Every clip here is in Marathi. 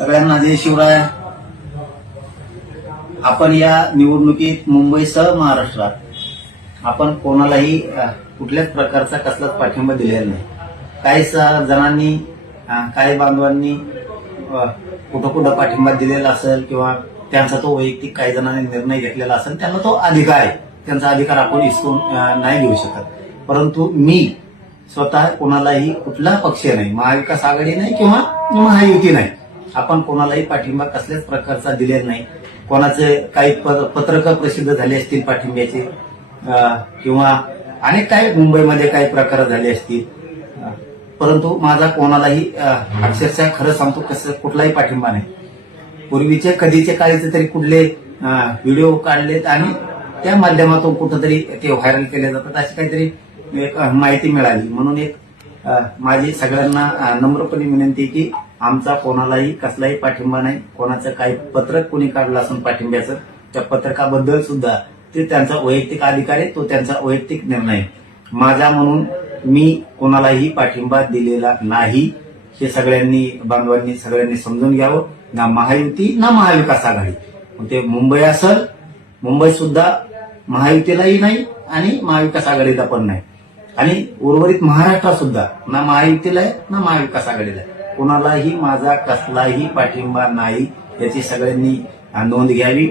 सगळ्यांना जय शिवराय. आपण या निवडणुकीत मुंबईसह महाराष्ट्रात आपण कोणालाही कुठल्याच प्रकारचा कसलाच पाठिंबा दिलेला नाही. काही जणांनी काही बांधवांनी कुठं कुठं पाठिंबा दिलेला असेल किंवा त्यांचा तो वैयक्तिक काही जणांनी निर्णय घेतलेला असेल, त्यांना तो अधिकार आहे. त्यांचा अधिकार आपण हिसकून नाही घेऊ शकत. परंतु मी स्वतः कोणालाही कुठला पक्ष नाही, महाविकास आघाडी नाही किंवा महायुती नाही, आपण कोणालाही पाठिंबा कसल्याच प्रकारचा दिलेला नाही. कोणाचे काही पत्रकं प्रसिद्ध झाले असतील पाठिंब्याचे किंवा अनेक काही मुंबईमध्ये काही प्रकार झाले असतील, परंतु माझा कोणालाही अक्षरशः खरं सांगतो कसं कुठलाही पाठिंबा नाही. पूर्वीचे कधीचे काळीचे तरी कुठले व्हिडिओ काढलेत आणि त्या माध्यमातून कुठंतरी ते व्हायरल केले जातात, अशी काहीतरी एक माहिती मिळाली. म्हणून एक माझी सगळ्यांना नम्रपणे विनंती की आमचा कोणालाही कसलाही पाठिंबा नाही. कोणाचं काही पत्रक कोणी काढलं असून पाठिंब्याचं, त्या पत्रकाबद्दल सुद्धा ते त्यांचा वैयक्तिक अधिकार आहे, तो त्यांचा वैयक्तिक निर्णय. माझा म्हणून मी कोणालाही पाठिंबा दिलेला नाही, हे सगळ्यांनी बांधवांनी सगळ्यांनी समजून घ्यावं. ना महायुती ना महाविकास आघाडी. ते मुंबई असेल, मुंबई सुद्धा महायुतीलाही नाही आणि महाविकास आघाडीला पण नाही, आणि उर्वरित महाराष्ट्रात सुद्धा ना महायुतीला आहे ना महाविकास आघाडीला आहे. कोणालाही माझा कसलाही पाठिंबा नाही, याची सगळ्यांनी नोंद घ्यावी.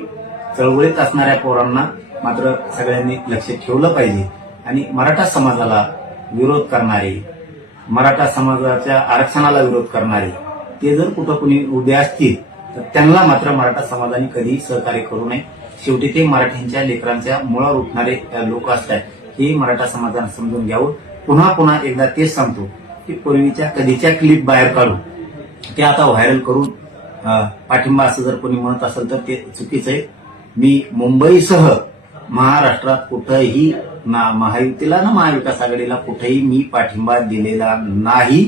चळवळीत असणाऱ्या पोरांना मात्र सगळ्यांनी लक्ष ठेवलं पाहिजे. आणि मराठा समाजाला विरोध करणारे, मराठा समाजाच्या आरक्षणाला विरोध करणारे, ते जर कुठं कुणी उभे असतील तर त्यांना मात्र मराठा समाजाने कधीही सहकार्य करू नये. शेवटी ते मराठ्यांच्या लेकरांच्या मुळावर उठणारे लोक असतात, हे मराठा समाजाने समजून घ्यावं. पुन्हा पुन्हा एकदा तेच सांगतो की पूर्वीच्या कधीच्या क्लिप बाहेर काढून ते आता व्हायरल करून पाठिंबा असं जर कोणी म्हणत असेल तर ते चुकीचं आहे. मी मुंबईसह महाराष्ट्रात कुठंही ना महायुतीला ना महाविकास आघाडीला कुठेही मी पाठिंबा दिलेला नाही.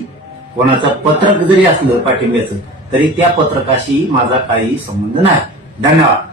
कोणाचं पत्रक जरी असलं पाठिंब्याचं तरी त्या पत्रकाशी माझा काही संबंध नाही. धन्यवाद.